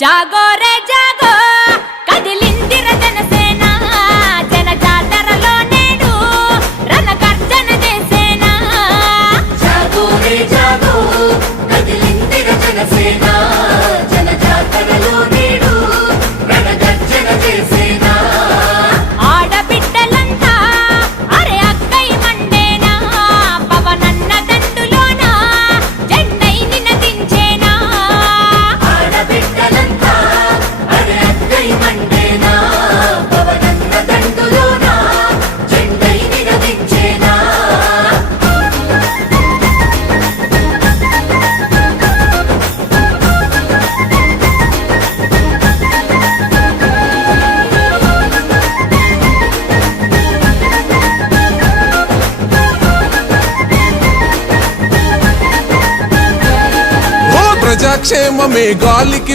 జాగో రే జాగో కదిలిందిర జనసేన జన జాతరలో నేడు రణగర్జన చేసేనా జాగో రే జాగో కదిలిందిర జనసేన జన జాతరలో నేడు రణగర్జన చేసేనా ఆడబిడ్డలంతా అరే అక్కై మండేనా పవనన్న దండులోన జెండై నినదించేనా ఆడబిడ్డలంతా అరే అక్కై మండేనా పవనన్న దండులోన జెండై నినదించేనా ప్రజాక్షేమమే గాలికి